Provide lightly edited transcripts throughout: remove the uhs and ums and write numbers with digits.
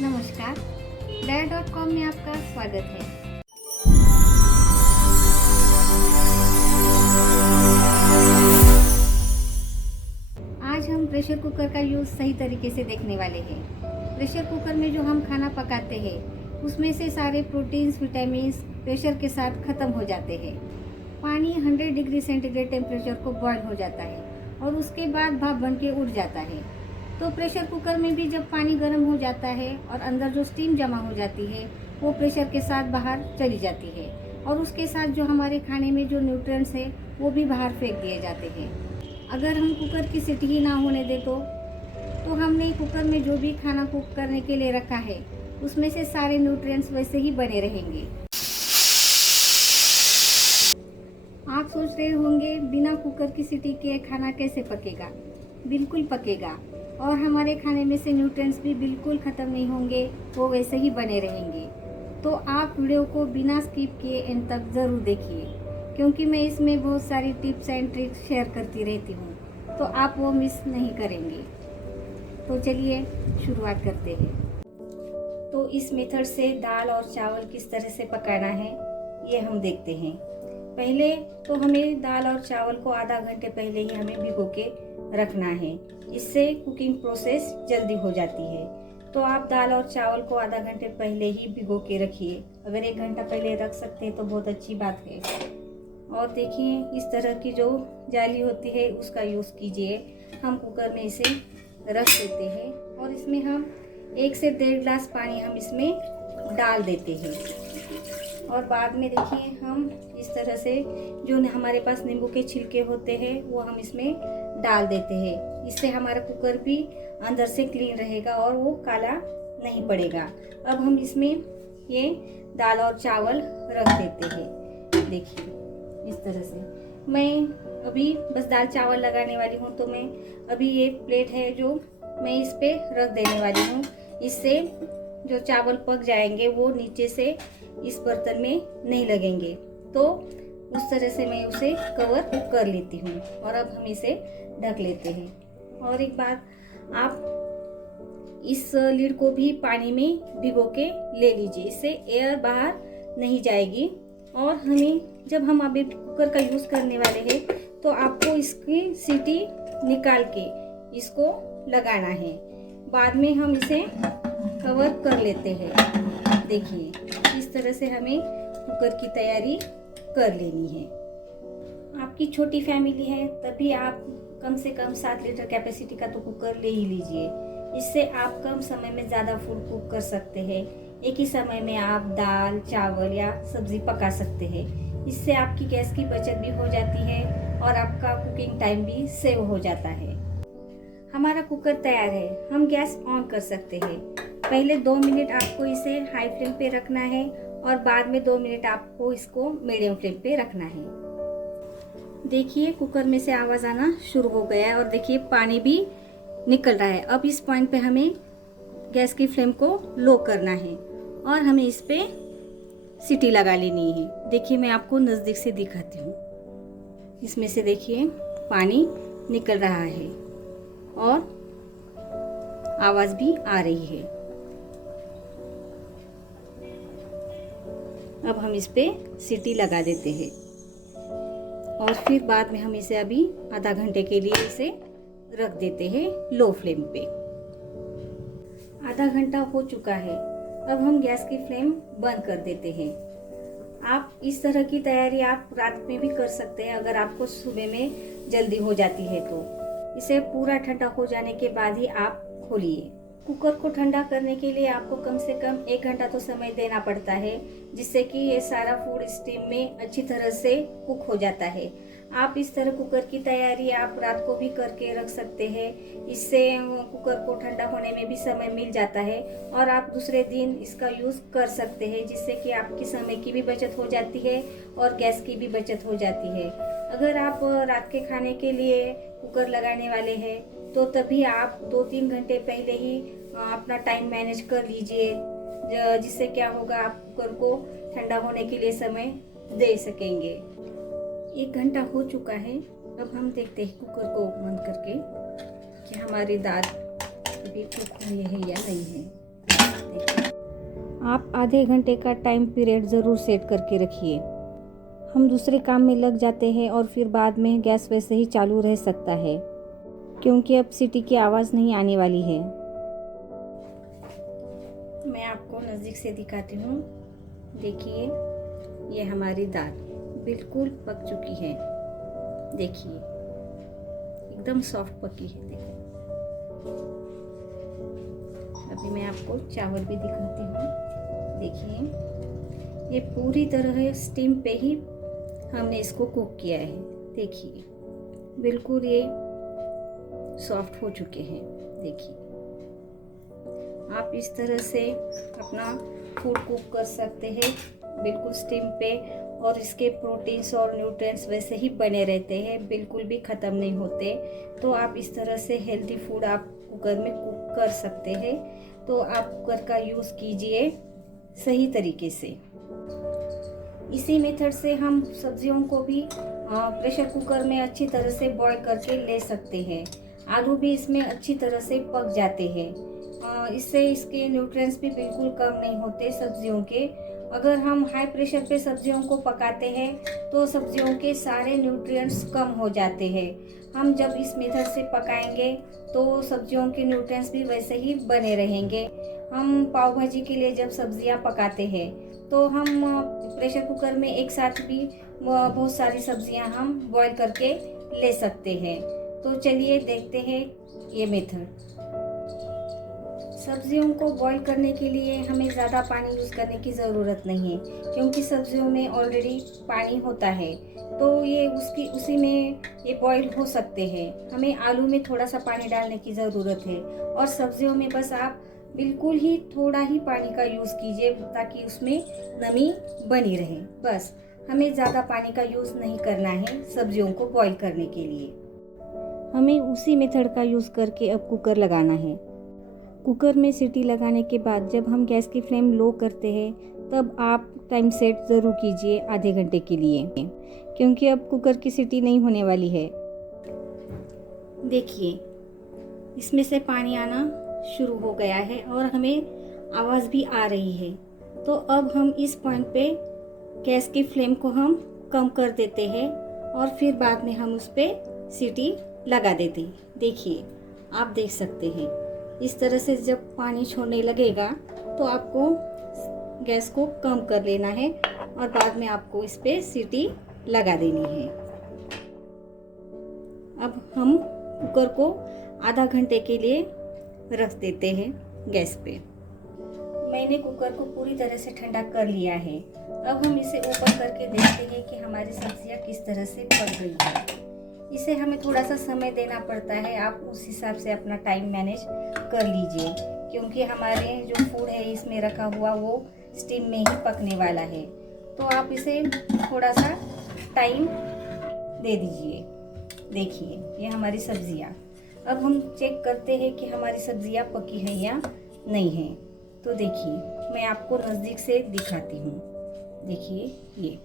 नमस्कार, Dare.com में आपका स्वागत है। आज हम प्रेशर कुकर का यूज़ सही तरीके से देखने वाले हैं। प्रेशर कुकर में जो हम खाना पकाते हैं उसमें से सारे प्रोटीन्स, विटामिन्स प्रेशर के साथ ख़त्म हो जाते हैं। पानी 100 डिग्री सेंटीग्रेड टेम्परेचर को बॉयल हो जाता है और उसके बाद भाप बन के उड़ जाता है। तो प्रेशर कुकर में भी जब पानी गर्म हो जाता है और अंदर जो स्टीम जमा हो जाती है वो प्रेशर के साथ बाहर चली जाती है और उसके साथ जो हमारे खाने में जो न्यूट्रिएंट्स है वो भी बाहर फेंक दिए जाते हैं। अगर हम कुकर की सीटी ही ना होने दे तो हमने कुकर में जो भी खाना कुक करने के लिए रखा है उसमें से सारे न्यूट्रिएंट्स वैसे ही बने रहेंगे। आप सोच रहे होंगे बिना कुकर की सीटी के खाना कैसे पकेगा? बिल्कुल पकेगा और हमारे खाने में से न्यूट्रिएंट्स भी बिल्कुल ख़त्म नहीं होंगे, वो वैसे ही बने रहेंगे। तो आप वीडियो को बिना स्किप किए एंड तक ज़रूर देखिए, क्योंकि मैं इसमें बहुत सारी टिप्स एंड ट्रिक्स शेयर करती रहती हूँ, तो आप वो मिस नहीं करेंगे। तो चलिए शुरुआत करते हैं। तो इस मेथड से दाल और चावल किस तरह से पकाना है ये हम देखते हैं। पहले तो हमें दाल और चावल को आधा घंटे पहले ही हमें भिगो के रखना है, इससे कुकिंग प्रोसेस जल्दी हो जाती है। तो आप दाल और चावल को आधा घंटे पहले ही भिगो के रखिए। अगर 1 घंटा पहले रख सकते हैं तो बहुत अच्छी बात है। और देखिए इस तरह की जो जाली होती है उसका यूज़ कीजिए। हम कुकर में इसे रख देते हैं और इसमें हम 1 से 1.5 ग्लास पानी हम इसमें डाल देते हैं। और बाद में देखिए हम इस तरह से जो हमारे पास नींबू के छिलके होते हैं वो हम इसमें डाल देते हैं। इससे हमारा कुकर भी अंदर से क्लीन रहेगा और वो काला नहीं पड़ेगा। अब हम इसमें ये दाल और चावल रख देते हैं। देखिए इस तरह से मैं अभी बस दाल चावल लगाने वाली हूँ, तो मैं अभी ये प्लेट है जो मैं इस पे रख देने वाली हूँ। इससे जो चावल पक जाएंगे वो नीचे से इस बर्तन में नहीं लगेंगे। तो उस तरह से मैं उसे कवर कर लेती हूँ और अब हम इसे ढक लेते हैं। और एक बात, आप इस लीड को भी पानी में भिगो के ले लीजिए, इससे एयर बाहर नहीं जाएगी। और हमें जब हम अभी कुकर का यूज़ करने वाले हैं तो आपको इसकी सीटी निकाल के इसको लगाना है। बाद में हम इसे कवर कर लेते हैं। देखिए इस तरह से हमें कुकर की तैयारी कर लेनी है। आपकी छोटी फैमिली है तभी आप कम से कम 7 लीटर कैपेसिटी का तो कुकर ले ही लीजिए। इससे आप कम समय में ज़्यादा फूड कुक कर सकते हैं। एक ही समय में आप दाल, चावल या सब्जी पका सकते हैं। इससे आपकी गैस की बचत भी हो जाती है और आपका कुकिंग टाइम भी सेव हो जाता है। हमारा कुकर तैयार है, हम गैस ऑन कर सकते हैं। पहले 2 मिनट आपको इसे हाई फ्लेम पे रखना है और बाद में 2 मिनट आपको इसको मीडियम फ्लेम पे रखना है। देखिए कुकर में से आवाज़ आना शुरू हो गया है और देखिए पानी भी निकल रहा है। अब इस पॉइंट पे हमें गैस की फ्लेम को लो करना है और हमें इस पे सीटी लगा लेनी है। देखिए मैं आपको नज़दीक से दिखाती हूँ। इसमें से देखिए पानी निकल रहा है और आवाज़ भी आ रही है। अब हम इस पे सीटी लगा देते हैं और फिर बाद में हम इसे अभी आधा घंटे के लिए इसे रख देते हैं लो फ्लेम पे। आधा घंटा हो चुका है, अब हम गैस की फ्लेम बंद कर देते हैं। आप इस तरह की तैयारी आप रात में भी कर सकते हैं अगर आपको सुबह में जल्दी हो जाती है तो। इसे पूरा ठंडा हो जाने के बाद ही आप खोलिए। कुकर को ठंडा करने के लिए आपको कम से कम 1 घंटा तो समय देना पड़ता है, जिससे कि ये सारा फूड स्टीम में अच्छी तरह से कुक हो जाता है। आप इस तरह कुकर की तैयारी आप रात को भी करके रख सकते हैं। इससे कुकर को ठंडा होने में भी समय मिल जाता है और आप दूसरे दिन इसका यूज़ कर सकते हैं, जिससे कि आपकी समय की भी बचत हो जाती है और गैस की भी बचत हो जाती है। अगर आप रात के खाने के लिए कुकर लगाने वाले हैं तो तभी आप 2-3 घंटे पहले ही अपना टाइम मैनेज कर लीजिए, जिससे क्या होगा आप कुकर को ठंडा होने के लिए समय दे सकेंगे। 1 घंटा हो चुका है, अब हम देखते हैं कुकर को बंद करके कि हमारी दाल अभी कुक हुई है या नहीं है। आप आधे घंटे का टाइम पीरियड ज़रूर सेट करके रखिए। हम दूसरे काम में लग जाते हैं और फिर बाद में गैस वैसे ही चालू रह सकता है, क्योंकि अब सीटी की आवाज़ नहीं आने वाली है। मैं आपको नज़दीक से दिखाती हूँ। देखिए, ये हमारी दाल बिल्कुल पक चुकी है। देखिए, एकदम सॉफ्ट पकी है। देखो, अभी मैं आपको चावल भी दिखाती हूँ। देखिए, ये पूरी तरह स्टीम पे ही हमने इसको कुक किया है। देखिए, बिल्कुल ये सॉफ्ट हो चुके हैं। देखिए, आप इस तरह से अपना फूड कुक कर सकते हैं बिल्कुल स्टीम पे, और इसके प्रोटीन्स और न्यूट्रिएंट्स वैसे ही बने रहते हैं, बिल्कुल भी ख़त्म नहीं होते। तो आप इस तरह से हेल्दी फूड आप कुकर में कुक कर सकते हैं। तो आप कुकर का यूज़ कीजिए सही तरीके से। इसी मेथड से हम सब्जियों को भी प्रेशर कुकर में अच्छी तरह से बॉईल करके ले सकते हैं। आलू भी इसमें अच्छी तरह से पक जाते हैं। इससे इसके न्यूट्रिएंट्स भी बिल्कुल कम नहीं होते सब्जियों के। अगर हम हाई प्रेशर पे सब्जियों को पकाते हैं तो सब्जियों के सारे न्यूट्रिएंट्स कम हो जाते हैं। हम जब इस मेथड से पकाएंगे तो सब्जियों के न्यूट्रिएंट्स भी वैसे ही बने रहेंगे। हम पाव भाजी के लिए जब सब्जियां पकाते हैं तो हम प्रेशर कुकर में एक साथ भी बहुत सारी सब्जियां हम बॉईल करके ले सकते हैं। तो चलिए देखते हैं ये मेथड। सब्जियों को बॉईल करने के लिए हमें ज़्यादा पानी यूज़ करने की ज़रूरत नहीं है, क्योंकि सब्जियों में ऑलरेडी पानी होता है। तो ये उसी में ये बॉईल हो सकते हैं। हमें आलू में थोड़ा सा पानी डालने की ज़रूरत है, और सब्जियों में बस आप बिल्कुल ही थोड़ा ही पानी का यूज़ कीजिए ताकि उसमें नमी बनी रहे। बस हमें ज़्यादा पानी का यूज़ नहीं करना है सब्जियों को बॉईल करने के लिए। हमें उसी मेथड का यूज़ करके अब कुकर लगाना है। कुकर में सीटी लगाने के बाद जब हम गैस की फ्लेम लो करते हैं तब आप टाइम सेट ज़रूर कीजिए आधे घंटे के लिए, क्योंकि अब कुकर की सीटी नहीं होने वाली है। देखिए, इसमें से पानी आना शुरू हो गया है और हमें आवाज़ भी आ रही है। तो अब हम इस पॉइंट पे गैस की फ्लेम को हम कम कर देते हैं और फिर बाद में हम उस पर सीटी लगा देते हैं। देखिए, आप देख सकते हैं इस तरह से जब पानी छोड़ने लगेगा तो आपको गैस को कम कर लेना है और बाद में आपको इस पे सीटी लगा देनी है। अब हम कुकर को आधा घंटे के लिए रख देते हैं गैस पे। मैंने कुकर को पूरी तरह से ठंडा कर लिया है। अब हम इसे ओपन करके देखते हैं कि हमारी सब्जियां किस तरह से पक गई है। इसे हमें थोड़ा सा समय देना पड़ता है, आप उस हिसाब से अपना टाइम मैनेज कर लीजिए, क्योंकि हमारे जो फूड है इसमें रखा हुआ वो स्टीम में ही पकने वाला है। तो आप इसे थोड़ा सा टाइम दे दीजिए। देखिए, ये हमारी सब्जियां। अब हम चेक करते हैं कि हमारी सब्जियां पकी है या नहीं है। तो देखिए, मैं आपको नज़दीक से दिखाती हूँ। देखिए,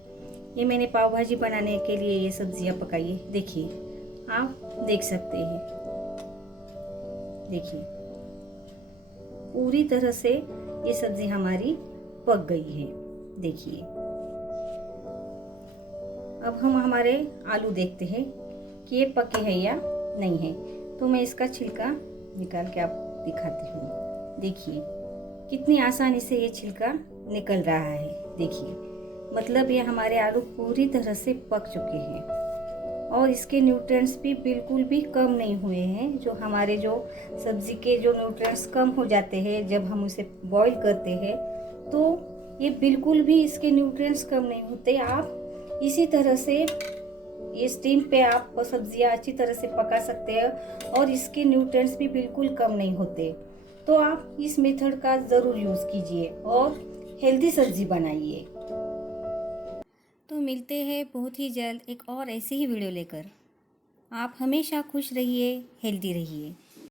ये मैंने पाव भाजी बनाने के लिए ये सब्जियां पकाई है। देखिए, आप देख सकते हैं। देखिए, पूरी तरह से ये सब्जी हमारी पक गई है। देखिए, अब हम हमारे आलू देखते हैं कि ये पके हैं या नहीं है। तो मैं इसका छिलका निकाल के आपको दिखाती हूँ। देखिए, कितनी आसानी से ये छिलका निकल रहा है। देखिए, मतलब ये हमारे आलू पूरी तरह से पक चुके हैं और इसके न्यूट्रिएंट्स भी बिल्कुल भी कम नहीं हुए हैं। जो हमारे जो सब्जी के जो न्यूट्रिएंट्स कम हो जाते हैं जब हम उसे बॉईल करते हैं, तो ये बिल्कुल भी इसके न्यूट्रिएंट्स कम नहीं होते। आप इसी तरह से ये स्टीम पे आप सब्जियां अच्छी तरह से पका सकते हैं और इसके न्यूट्रिएंट्स भी बिल्कुल कम नहीं होते। तो आप इस मेथड का ज़रूर यूज़ कीजिए और हेल्दी सब्जी बनाइए। तो मिलते हैं बहुत ही जल्द एक और ऐसी ही वीडियो लेकर। आप हमेशा खुश रहिए, हेल्दी रहिए।